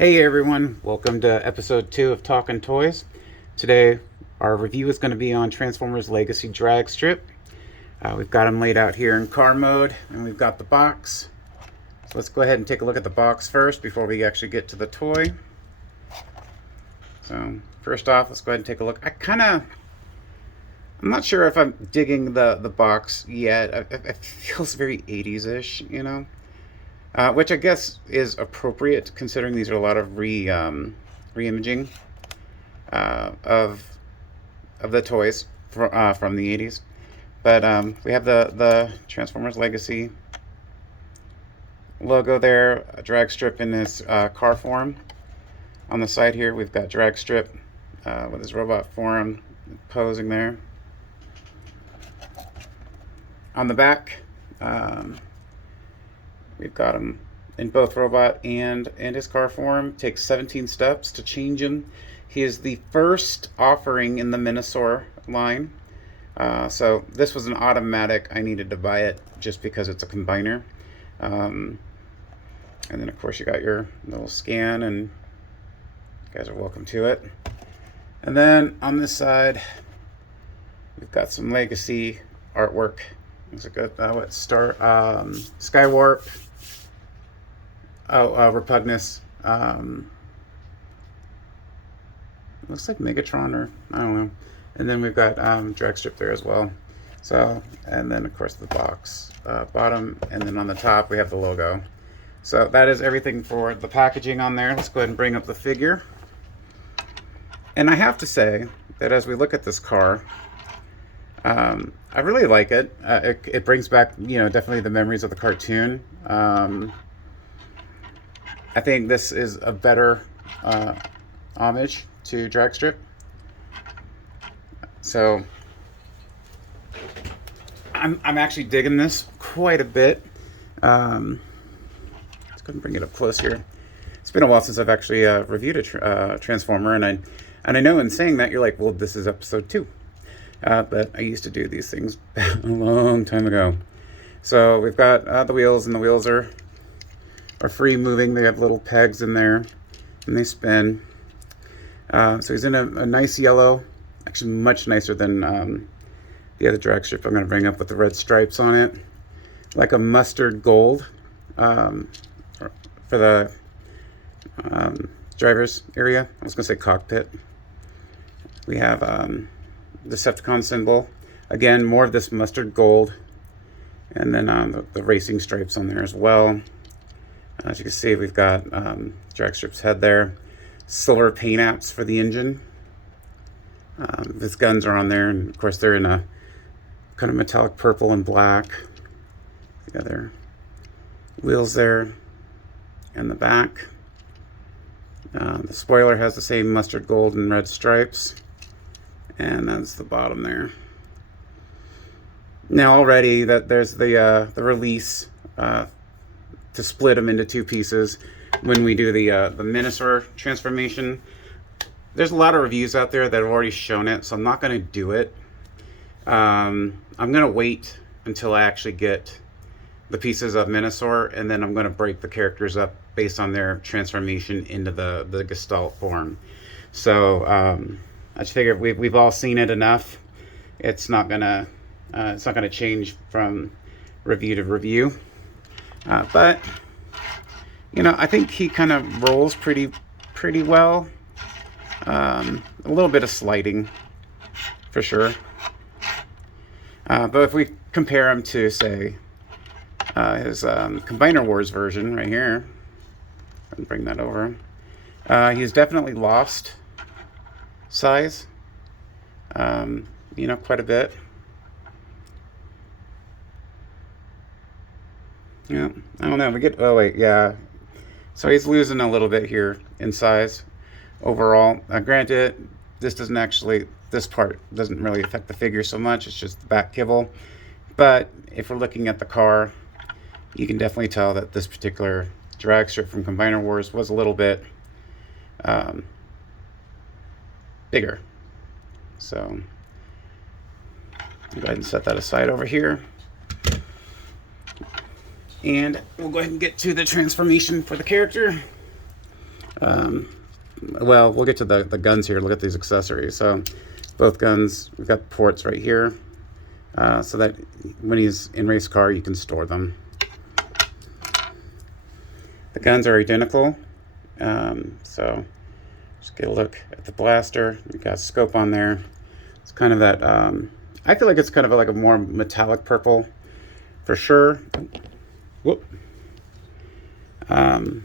Hey everyone, welcome to episode 2 of Talking Toys. Today our review is going to be on Transformers Legacy Dragstrip. We've got them laid out here in car mode, and we've got the box. So let's go ahead and take a look at the box first before we actually get to the toy. So first off, let's go ahead and take a look. I'm not sure if I'm digging the box yet. It feels very 80s-ish, you know? Which I guess is appropriate considering these are a lot of re-imaging of the toys from the 80s. But we have the Transformers Legacy logo there, a Dragstrip in his car form. On the side here, we've got Dragstrip with his robot form posing there. On the back, we've got him in both robot and his car form. Takes 17 steps to change him. He is the first offering in the Minosaur line. So this was an automatic. I needed to buy it just because it's a combiner. And then of course you got your little scan, and you guys are welcome to it. And then on this side, we've got some Legacy artwork. There's a good Skywarp. Repugnus. Looks like Megatron, or I don't know. And then we've got Dragstrip there as well. So, and then of course the box bottom, and then on the top we have the logo. So that is everything for the packaging on there. Let's go ahead and bring up the figure. And I have to say that as we look at this car, I really like it. It brings back, definitely the memories of the cartoon. I think this is a better homage to Dragstrip. So I'm actually digging this quite a bit. Let's go and bring it up close here. It's been a while since I've actually reviewed a Transformer, and I know in saying that you're like, well, this is episode 2. But I used to do these things a long time ago. So we've got the wheels, and the wheels are free moving. They have little pegs in there, and they spin. So he's in a nice yellow, actually much nicer than the other Dragstrip I'm going to bring up with the red stripes on it. Like a mustard gold for the driver's area. I was going to say cockpit. We have Decepticon symbol. Again, more of this mustard gold. And then the racing stripes on there as well. As you can see, we've got Dragstrip's head there. Silver paint apps for the engine. His guns are on there, and of course they're in a kind of metallic purple and black. The other wheels there in the back. The spoiler has the same mustard gold and red stripes. And that's the bottom there. Now already that there's the release to split them into 2 pieces when we do the Minosaur transformation. There's a lot of reviews out there that have already shown it, so I'm not going to do it. I'm going to wait until I actually get the pieces of Minosaur, and then I'm going to break the characters up based on their transformation into the Gestalt form. So I just figured we've all seen it enough. It's not gonna change from review to review. But I think he kind of rolls pretty well. A little bit of sliding for sure. But if we compare him to, say, his Combiner Wars version right here, and bring that over, he's definitely lost size, quite a bit. Yeah, I don't know. Oh wait, yeah. So he's losing a little bit here in size overall. Granted, this part doesn't really affect the figure so much. It's just the back kibble. But if we're looking at the car, you can definitely tell that this particular Dragstrip from Combiner Wars was a little bit bigger. So go ahead and set that aside over here. And we'll go ahead and get to the transformation for the character. Well, we'll get to the guns here. Look at these accessories. So both guns, we've got ports right here, so that when he's in race car, you can store them. The guns are identical. So just get a look at the blaster. We've got a scope on there. It's kind of that, I feel like it's kind of like a more metallic purple for sure. Whoop. And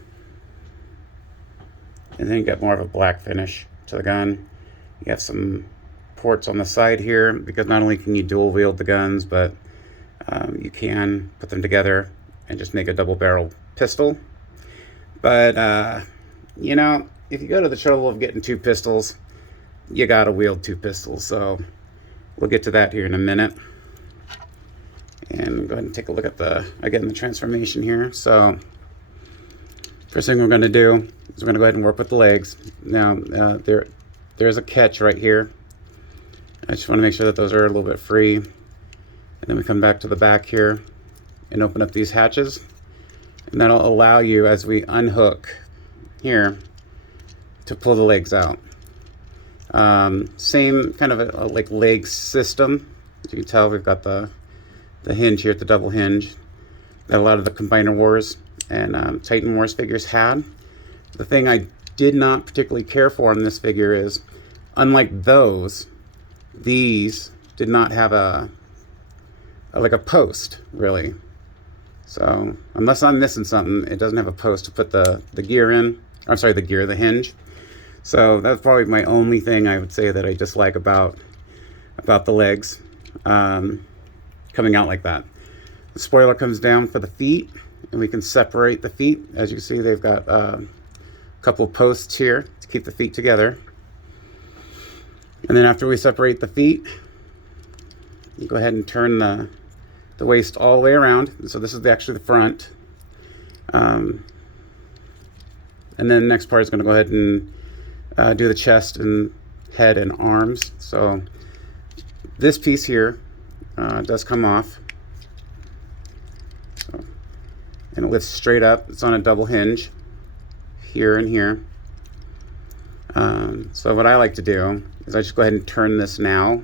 then you got more of a black finish to the gun. You have some ports on the side here, because not only can you dual wield the guns, but you can put them together and just make a double barrel pistol. But you know, if you go to the trouble of getting two pistols, you gotta wield two pistols. So we'll get to that here in a minute. And go ahead and take a look at the transformation here. So first thing we're going to do is we're going to go ahead and work with the legs. Now there's a catch right here. I just want to make sure that those are a little bit free. And then we come back to the back here and open up these hatches. And that'll allow you, as we unhook here, to pull the legs out. Same kind of a like leg system. As you can tell, we've got the hinge here, the double hinge that a lot of the Combiner Wars and Titan Wars figures had. The thing I did not particularly care for in this figure is, unlike those, these did not have a post, really. So unless I'm missing something, it doesn't have a post to put the gear in. I'm sorry, the hinge. So that's probably my only thing I would say that I dislike about the legs. Coming out like that. The spoiler comes down for the feet, and we can separate the feet. As you can see, they've got a couple of posts here to keep the feet together. And then after we separate the feet, you go ahead and turn the waist all the way around. So this is actually the front. And then the next part is going to go ahead and do the chest and head and arms. So this piece here does come off, so, and it lifts straight up. It's on a double hinge here and here. So what I like to do is I just go ahead and turn this now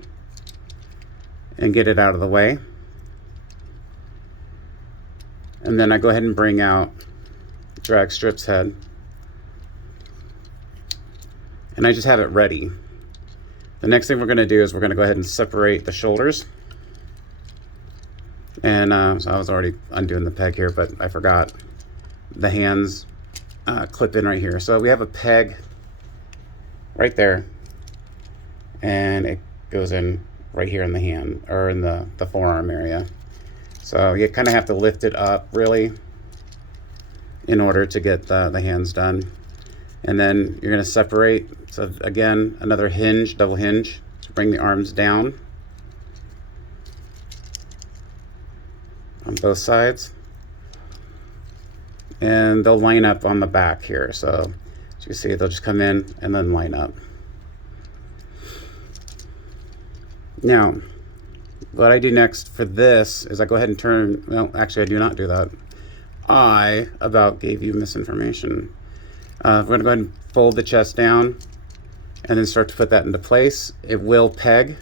and get it out of the way, and then I go ahead and bring out Dragstrip's head, and I just have it ready. The next thing we're going to do is we're going to go ahead and separate the shoulders. And so I was already undoing the peg here, but I forgot the hands clip in right here. So we have a peg right there, and it goes in right here in the hand, or in the forearm area. So you kind of have to lift it up really in order to get the hands done. And then you're going to separate. So again, another hinge, double hinge, to bring the arms down on both sides, and they'll line up on the back here. So as you can see, they'll just come in and then line up. Now what I do next for this is I go ahead and turn, well, actually I do not do that. I about gave you misinformation. We're going to go ahead and fold the chest down and then start to put that into place. It will peg.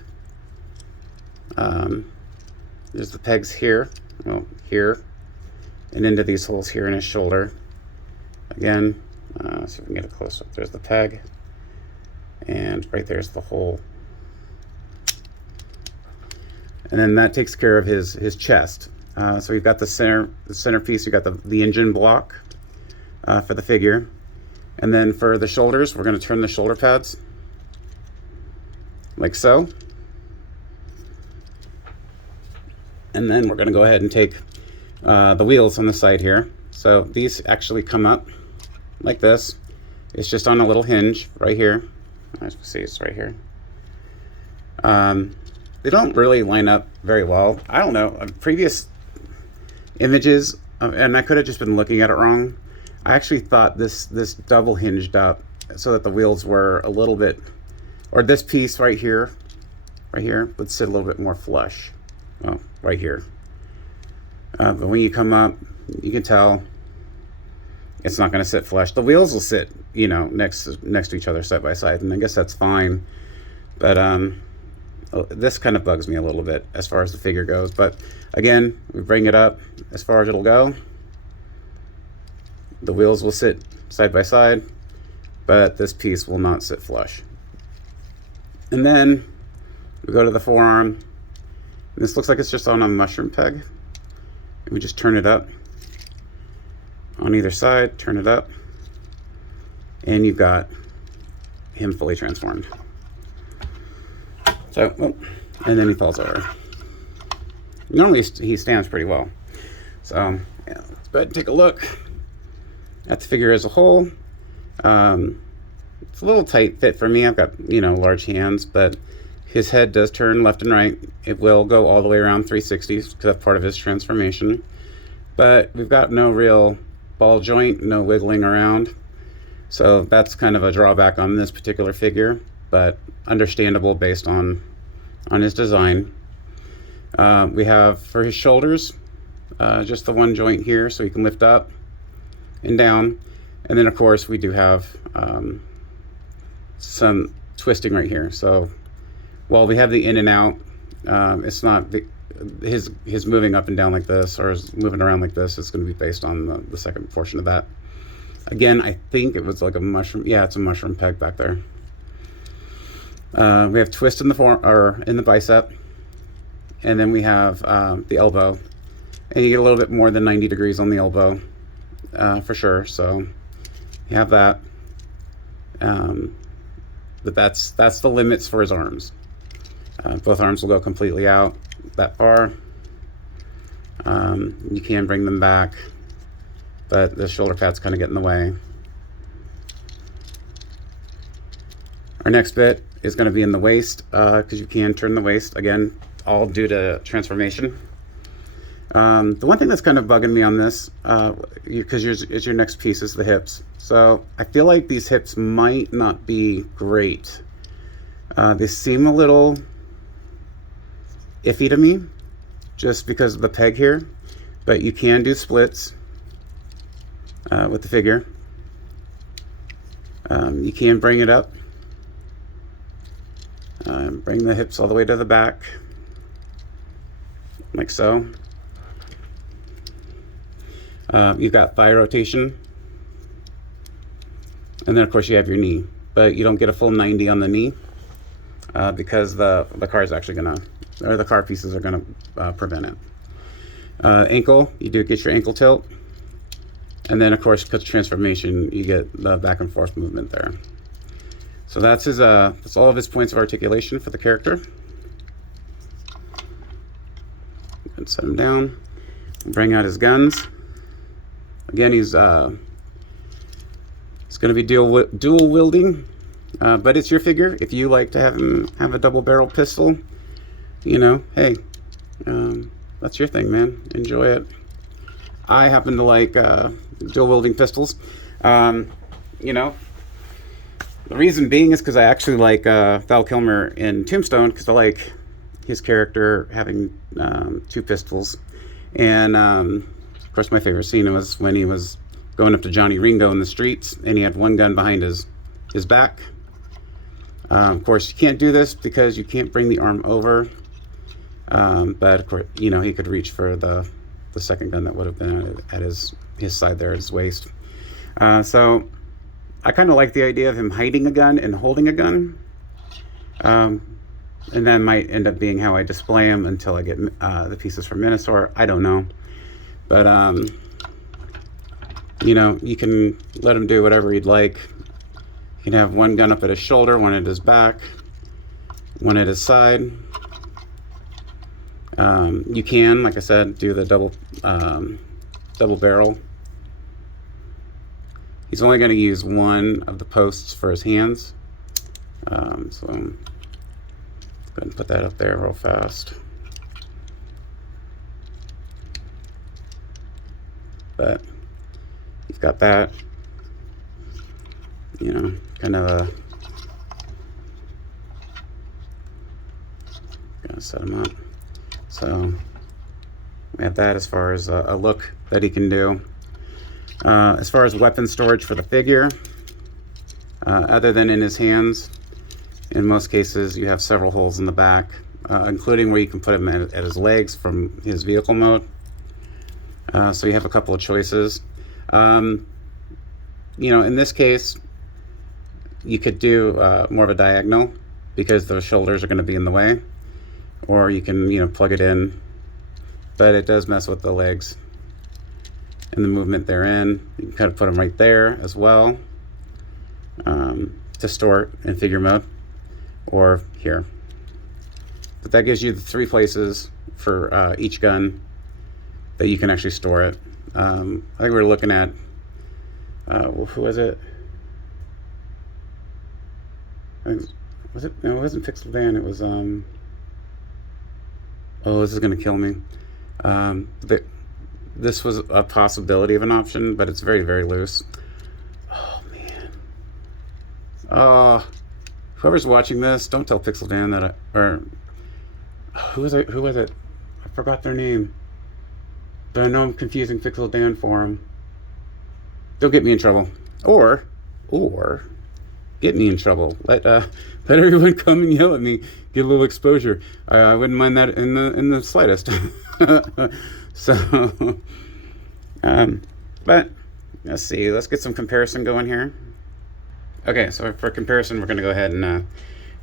There's the pegs here, well, here, and into these holes here in his shoulder. Again, see if we can get it close up. There's the peg, and right there's the hole. And then that takes care of his chest. So we've got the centerpiece. We've got the engine block for the figure. And then for the shoulders, we're going to turn the shoulder pads like so. And then we're going to go ahead and take the wheels on the side here. So these actually come up like this. It's just on a little hinge right here. As you can see, it's right here. They don't really line up very well. I don't know. Previous images, and I could have just been looking at it wrong. I actually thought this double hinged up so that the wheels were a little bit, or this piece right here would sit a little bit more flush. Well, right here. But when you come up, you can tell it's not going to sit flush. The wheels will sit, you know, next to each other side by side, and I guess that's fine. But this kind of bugs me a little bit as far as the figure goes. But again, we bring it up as far as it'll go. The wheels will sit side by side, but this piece will not sit flush. And then we go to the forearm. This looks like it's just on a mushroom peg. And we just turn it up on either side, turn it up, and you've got him fully transformed. So, oh, and then he falls over. Normally he stands pretty well. So, yeah, let's go ahead and take a look at the figure as a whole. It's a little tight fit for me. I've got, you know, large hands, but his head does turn left and right. It will go all the way around 360 because that's part of his transformation. But we've got no real ball joint, no wiggling around. So that's kind of a drawback on this particular figure, but understandable based on his design. We have for his shoulders, just the one joint here so he can lift up and down. And then of course we do have some twisting right here. So while we have the in and out, it's not his moving up and down like this or his moving around like this is going to be based on the second portion of that. Again, I think it was like a mushroom. Yeah, it's a mushroom peg back there. We have twist in the bicep, and then we have the elbow, and you get a little bit more than 90 degrees on the elbow for sure. So you have that, but that's the limits for his arms. Both arms will go completely out that far. You can bring them back, but the shoulder pads kind of get in the way. Our next bit is going to be in the waist, because you can turn the waist, again, all due to transformation. The one thing that's kind of bugging me on this, because your next piece is the hips. So I feel like these hips might not be great. They seem a little iffy to me, just because of the peg here, but you can do splits with the figure. You can bring it up. Bring the hips all the way to the back, like so. You've got thigh rotation, and then of course you have your knee, but you don't get a full 90 on the knee because the car is actually gonna, or the car pieces are gonna prevent it. Ankle, you do get your ankle tilt, and then of course because of transformation you get the back and forth movement there. So that's his that's all of his points of articulation for the character. And set him down. Bring out his guns. Again, he's going to be dual wielding, but it's your figure. If you like to have him have a double barrel pistol, you know, hey, that's your thing, man. Enjoy it. I happen to like dual wielding pistols. You know. The reason being is because I actually like Val Kilmer in Tombstone, because I like his character having two pistols. And of course my favorite scene was when he was going up to Johnny Ringo in the streets and he had one gun behind his back. Of course you can't do this because you can't bring the arm over, but of course, you know, he could reach for the second gun that would have been at his side there at his waist. So I kind of like the idea of him hiding a gun and holding a gun. And that might end up being how I display him until I get the pieces from Minosaur. I don't know. But, you know, you can let him do whatever he'd like. You can have one gun up at his shoulder, one at his back, one at his side. You can, like I said, do the double barrel. He's only going to use one of the posts for his hands. So go ahead and put that up there real fast. But he's got that, you know, kind of gonna set him up. So we have that as far as a look that he can do. As far as weapon storage for the figure, other than in his hands, in most cases you have several holes in the back, including where you can put him at his legs from his vehicle mode. So you have a couple of choices. You know, in this case, you could do more of a diagonal because those shoulders are going to be in the way, or you can, you know, plug it in, but it does mess with the legs and the movement they're in. You can kind of put them right there as well, to store it in figure mode, or here. But that gives you the 3 places for each gun that you can actually store it. I think we were looking at, who was it? Was it? No, it wasn't Pixel Dan. It was, oh, this is going to kill me. This was a possibility of an option, but it's very, very loose. Oh, man. Oh, whoever's watching this, don't tell Pixel Dan that who was it? Who was it? I forgot their name. But I know I'm confusing Pixel Dan for them. Don't get me in trouble. Or get me in trouble. Let everyone come and yell at me. Get a little exposure. I wouldn't mind that in the slightest. So, but let's see. Let's get some comparison going here. Okay, so for comparison, we're going to go ahead and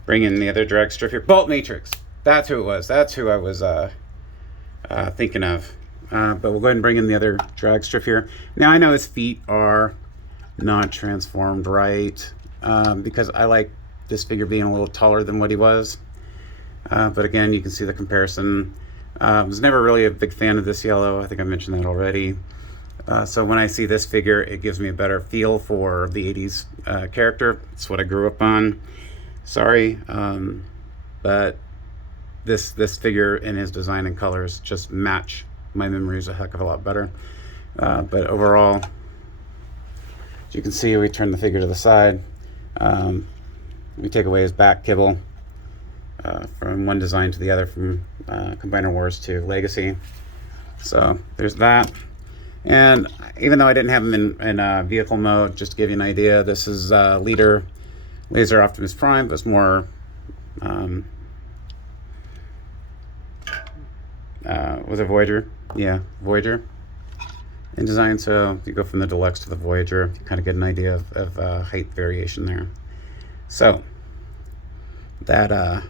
bring in the other drag strip here. Bolt Matrix. That's who it was. That's who I was thinking of. But we'll go ahead and bring in the other drag strip here. Now I know his feet are not transformed right, because I like this figure being a little taller than what he was. But again, you can see the comparison. I was never really a big fan of this yellow. I think I mentioned that already. So when I see this figure, it gives me a better feel for the 80s character. It's what I grew up on. Sorry, but this figure and his design and colors just match my memories a heck of a lot better. But overall, as you can see, we turn the figure to the side. We take away his back kibble from one design to the other, from Combiner Wars to Legacy. So there's that. And even though I didn't have him in vehicle mode, just to give you an idea, this is Leader Laser Optimus Prime, but it's more was it Voyager? Yeah, Voyager in design. So if you go from the Deluxe to the Voyager, you kind of get an idea of height variation there. So that kind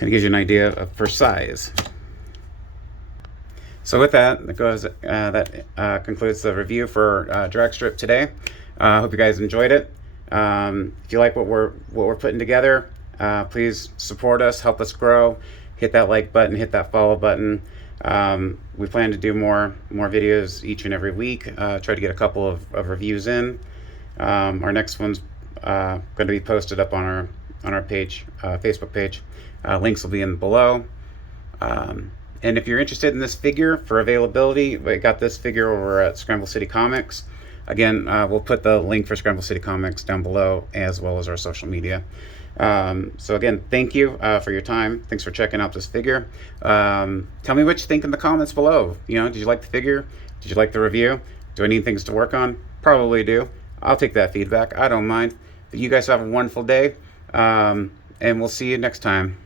of gives you an idea of for size. So with that, that concludes the review for Dragstrip today. I hope you guys enjoyed it. If you like what we're putting together, please support us, help us grow. Hit that like button, hit that follow button. We plan to do more videos each and every week. Try to get a couple of reviews in. Our next one's going to be posted up on our page, Facebook page. Links will be in below. And if you're interested in this figure, for availability, we got this figure over at Scramble City Comics. Again, we'll put the link for Scramble City Comics down below, as well as our social media. So again, thank you for your time. Thanks for checking out this figure. Tell me what you think in the comments below. You know, did you like the figure? Did you like the review? Do I need things to work on? Probably do. I'll take that feedback. I don't mind. But you guys have a wonderful day, and we'll see you next time.